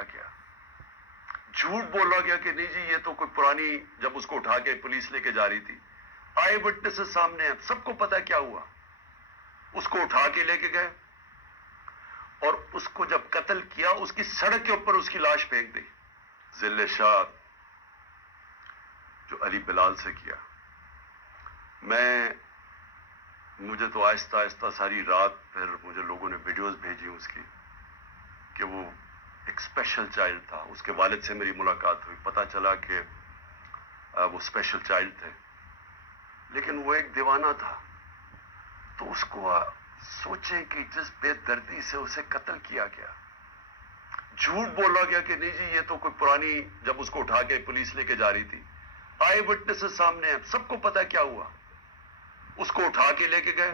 کیا گیا. جھوٹ بولا گیا کہ نہیں جی یہ تو کوئی پرانی, جب اس کو اٹھا کے پولیس لے کے جا رہی تھی, آئی وٹنسز سامنے ہیں, سب کو پتا کیا ہوا. اس کو اٹھا کے لے کے گئے اور اس کو جب قتل کیا اس کی سڑک کے اوپر اس کی لاش پھینک دی. ذل شاہ جو علی بلال سے کیا, مجھے تو آہستہ آہستہ ساری رات پھر مجھے لوگوں نے ویڈیوز بھیجی اس کی کہ وہ ایک اسپیشل چائلڈ تھا. اس کے والد سے میری ملاقات ہوئی, پتا چلا کہ وہ اسپیشل چائلڈ تھے لیکن وہ ایک دیوانہ تھا. تو اس کو سوچیں کہ جس بے دردی سے اسے قتل کیا گیا, جھوٹ بولا گیا کہ نہیں جی یہ تو کوئی پرانی, جب اس کو اٹھا کے پولیس لے کے جا رہی تھی, آئی وٹنسز سامنے ہیں, سب کو پتا کیا ہوا. اس کو اٹھا کے لے کے گئے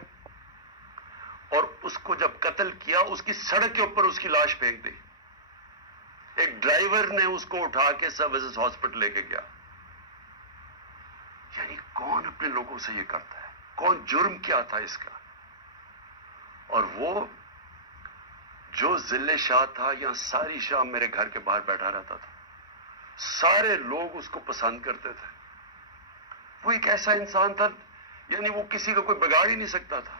اور اس کو جب قتل کیا اس کی سڑک کے اوپر اس کی لاش پھینک دی. ایک ڈرائیور نے اس کو اٹھا کے سروسز ہاسپٹل لے کے گیا. یعنی کون اپنے لوگوں سے یہ کرتا ہے؟ کون, جرم کیا تھا اس کا؟ اور وہ جو ذل شاہ تھا, یہاں ساری شام میرے گھر کے باہر بیٹھا رہتا تھا, سارے لوگ اس کو پسند کرتے تھے. وہ ایک ایسا انسان تھا, یعنی وہ کسی کا کوئی بگاڑ ہی نہیں سکتا تھا.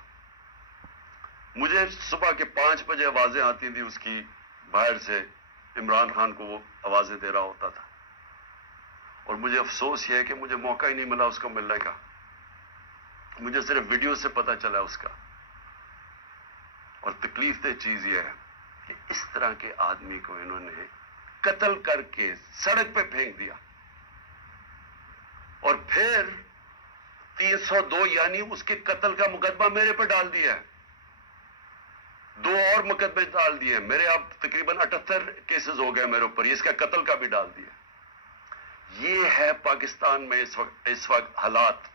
مجھے صبح کے 5 بجے آوازیں آتی تھیں اس کی باہر سے, عمران خان کو وہ آوازیں دے رہا ہوتا تھا. اور مجھے افسوس یہ ہے کہ مجھے موقع ہی نہیں ملا اس کو ملنے کا, مجھے صرف ویڈیو سے پتا چلا اس کا. اور تکلیف دہ چیز یہ ہے کہ اس طرح کے آدمی کو انہوں نے قتل کر کے سڑک پہ پھینک دیا. اور پھر 302 یعنی اس کے قتل کا مقدمہ میرے پہ ڈال دیا ہے, 2 اور مقدمے ڈال دیے میرے. اب تقریباً 78 کیسز ہو گئے میرے اوپر, اس کا قتل کا بھی ڈال دیا. یہ ہے پاکستان میں اس وقت حالات.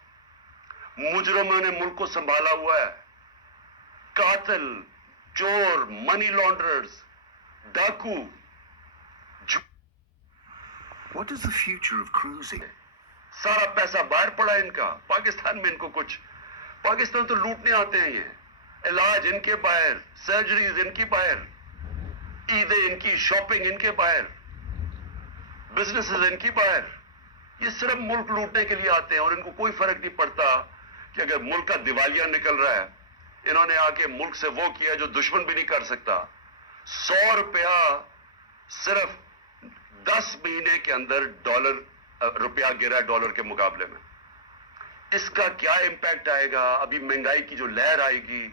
مجرموں نے ملک کو سنبھالا ہوا ہے, قاتل, چور, منی لانڈررز, ڈاکو. What is the future of cruising? سارا پیسہ باہر پڑا ان کا. پاکستان میں ان کو کچھ, پاکستان تو لوٹنے آتے ہیں. یہ علاج ان کے باہر, سرجریز ان کی باہر, عیدیں ان کی, شاپنگ ان کے باہر, بزنسز ان کی باہر. یہ صرف ملک لوٹنے کے لیے آتے ہیں اور ان کو کوئی فرق نہیں پڑتا کہ اگر ملک کا دیوالیہ نکل رہا ہے. انہوں نے آ کے ملک سے وہ کیا جو دشمن بھی نہیں کر سکتا. 100 روپیہ صرف 10 مہینے کے اندر روپیہ گرا ڈالر کے مقابلے میں. اس کا کیا امپیکٹ آئے گا؟ ابھی مہنگائی کی جو لہر آئے گی,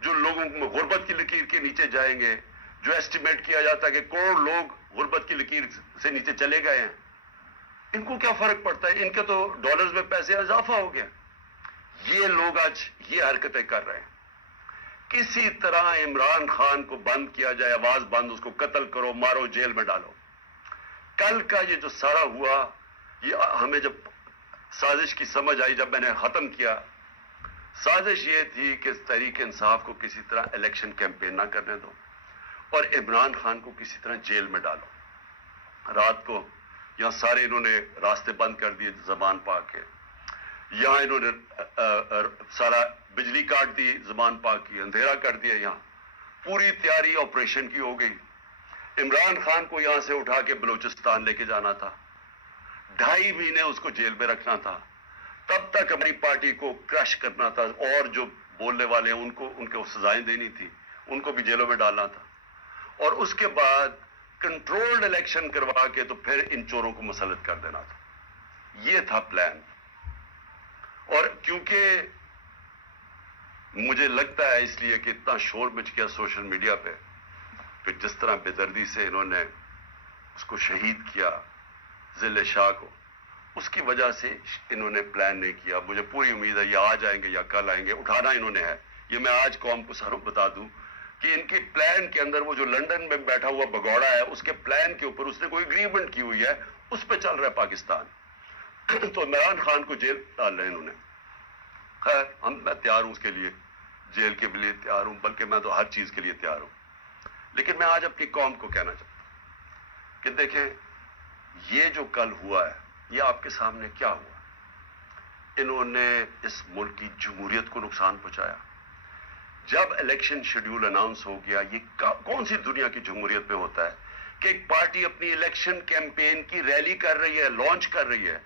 جو لوگوں میں غربت کی لکیر کے نیچے جائیں گے, جو ایسٹیمیٹ کیا جاتا ہے کہ کروڑ لوگ غربت کی لکیر سے نیچے چلے گئے ہیں, ان کو کیا فرق پڑتا ہے؟ ان کے تو ڈالرز میں پیسے اضافہ ہو گیا. یہ لوگ آج یہ حرکتیں کر رہے ہیں. کسی طرح عمران خان کو بند کیا جائے, آواز بند, اس کو قتل کرو, مارو, جیل میں ڈالو. کل کا یہ جو سارا ہوا, یہ ہمیں جب سازش کی سمجھ آئی, جب میں نے ختم کیا, سازش یہ تھی کہ تحریک انصاف کو کسی طرح الیکشن کیمپین نہ کرنے دو اور عمران خان کو کسی طرح جیل میں ڈالو. رات کو یہاں سارے انہوں نے راستے بند کر دیے زبان پاک کے, یہاں انہوں نے سارا بجلی کاٹ دی زبان پاک کی, اندھیرا کر دیا. یہاں پوری تیاری آپریشن کی ہو گئی. عمران خان کو یہاں سے اٹھا کے بلوچستان لے کے جانا تھا, 2.5 مہینے اس کو جیل میں رکھنا تھا, تب تک ہماری پارٹی کو کرش کرنا تھا, اور جو بولنے والے ہیں ان کو سزائیں دینی تھی, ان کو بھی جیلوں میں ڈالنا تھا, اور اس کے بعد کنٹرولڈ الیکشن کروا کے تو پھر ان چوروں کو مسلط کر دینا تھا. یہ تھا پلان. اور کیونکہ مجھے لگتا ہے اس لیے کہ اتنا شور مچ گیا سوشل میڈیا پہ کہ جس طرح بے دردی سے انہوں نے اس کو شہید کیا, ذل شاہ کو, اس کی وجہ سے انہوں نے پلان نہیں کیا. مجھے پوری امید ہے یہ آج آئیں گے یا کل آئیں گے, اٹھانا انہوں نے ہے. یہ میں آج قوم کو ساروں بتا دوں کہ ان کے پلان کے اندر وہ جو لندن میں بیٹھا ہوا بگوڑا ہے, اس کے پلان کے اوپر اس نے کوئی اگریمنٹ کی ہوئی ہے, اس پہ چل رہا ہے پاکستان. تو عمران خان کو جیل ڈال رہے ہیں انہوں نے. خیر میں تیار ہوں اس کے لیے, جیل کے لیے تیار ہوں, بلکہ میں تو ہر چیز کے لیے تیار ہوں. لیکن میں آج اپنی قوم کو کہنا چاہتا ہوں کہ دیکھیں یہ جو کل ہوا ہے, یہ آپ کے سامنے کیا ہوا. انہوں نے اس ملک کی جمہوریت کو نقصان پہنچایا. جب الیکشن شیڈیول اناؤنس ہو گیا, یہ کون سی دنیا کی جمہوریت میں ہوتا ہے کہ ایک پارٹی اپنی الیکشن کیمپین کی ریلی کر رہی ہے، لانچ کر رہی ہے،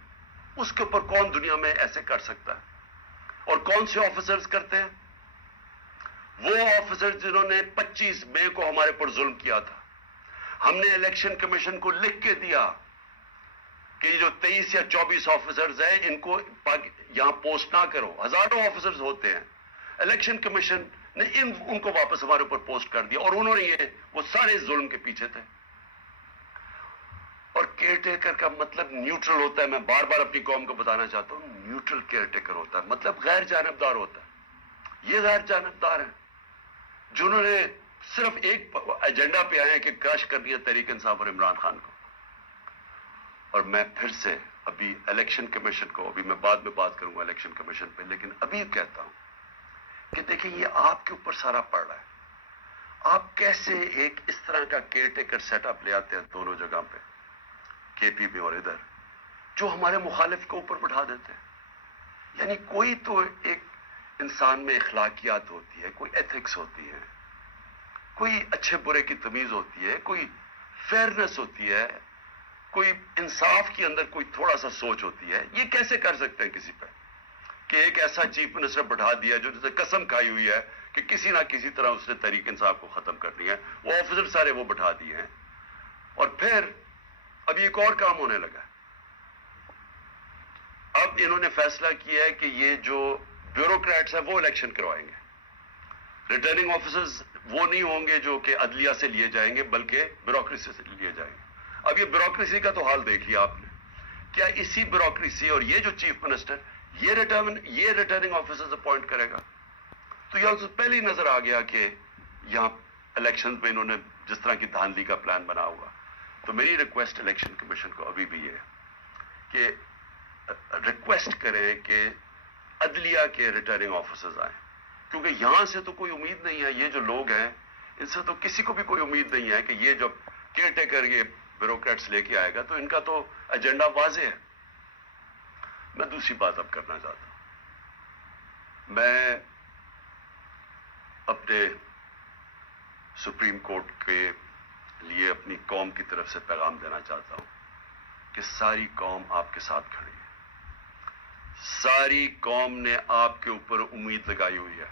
اس کے اوپر کون دنیا میں ایسے کر سکتا ہے؟ اور کون سے آفیسرز کرتے ہیں؟ وہ آفیسر جنہوں نے 25 مئی کو ہمارے پر ظلم کیا تھا. ہم نے الیکشن کمیشن کو لکھ کے دیا کہ یہ جو 23 یا 24 آفیسرز ہیں ان کو یہاں پوسٹ نہ کرو. ہزاروں آفیسرز ہوتے ہیں. الیکشن کمیشن نے ان کو واپس ہمارے اوپر پوسٹ کر دیا، اور انہوں نے وہ سارے ظلم کے پیچھے تھے. اور کیئر ٹیکر کا مطلب نیوٹرل ہوتا ہے. میں بار بار اپنی قوم کو بتانا چاہتا ہوں، نیوٹرل کیئر ٹیکر ہوتا ہے، مطلب غیر جانبدار ہوتا ہے. یہ غیر جانبدار ہیں جنہوں نے صرف ایک ایجنڈا پہ آئے ہیں کہ کرش کر دیا تحریک انصاف اور عمران خان کو. اور میں پھر سے ابھی الیکشن کمیشن کو، ابھی میں بعد میں بات کروں گا الیکشن کمیشن پہ، لیکن ابھی کہتا ہوں کہ دیکھیں یہ آپ کے اوپر سارا پڑ رہا ہے. آپ کیسے ایک اس طرح کا کیئر ٹیکر سیٹ اپ لے آتے ہیں دونوں جگہ پہ، کے پی میں اور ادھر، جو ہمارے مخالف کے اوپر بٹھا دیتے ہیں. یعنی کوئی تو ایک انسان میں اخلاقیات ہوتی ہے، کوئی ایتھکس ہوتی ہے، کوئی اچھے برے کی تمیز ہوتی ہے، کوئی فیئرنس ہوتی ہے، کوئی انصاف کے اندر کوئی تھوڑا سا سوچ ہوتی ہے. یہ کیسے کر سکتے ہیں کسی پہ کہ ایک ایسا چیف منسٹر بٹھا دیا جو جسے قسم کھائی ہوئی ہے کہ کسی نہ کسی طرح اس نے تحریک انصاف کو ختم کرنی ہے. وہ آفیسر سارے وہ بٹھا دیے ہیں. اور پھر اب ایک اور کام ہونے لگا. اب انہوں نے فیصلہ کیا ہے کہ یہ جو بیوروکریٹس ہیں وہ الیکشن کروائیں گے. ریٹرننگ آفیسرز وہ نہیں ہوں گے جو کہ عدلیہ سے لیے جائیں گے، بلکہ بیوروکریسی سے لیے جائیں گے. اب یہ بیوروکریسی کا تو حال دیکھ لیا آپ نے. کیا اسی بیوروکریسی اور یہ جو چیف منسٹر یہ ریٹرننگ آفیسرز اپوائنٹ کرے گا؟ تو یہ پہلے ہی نظر آ گیا کہ یہاں الیکشن پہ انہوں نے جس طرح کی دھاندلی کا پلان بنا ہوگا. تو میری ریکویسٹ الیکشن کمیشن کو ابھی بھی یہ ہے کہ ریکویسٹ کریں کہ عدلیہ کے ریٹرننگ آفیسرز آئیں، کیونکہ یہاں سے تو کوئی امید نہیں ہے. یہ جو لوگ ہیں ان سے تو کسی کو بھی کوئی امید نہیں ہے کہ یہ جب کیئر ٹیکر یہ بیوروکریٹس لے کے آئے گا تو ان کا تو ایجنڈا واضح ہے. میں دوسری بات اب کرنا چاہتا ہوں. میں اپنے سپریم کورٹ کے لیے اپنی قوم کی طرف سے پیغام دینا چاہتا ہوں کہ ساری قوم آپ کے ساتھ کھڑی ہے. ساری قوم نے آپ کے اوپر امید لگائی ہوئی ہے.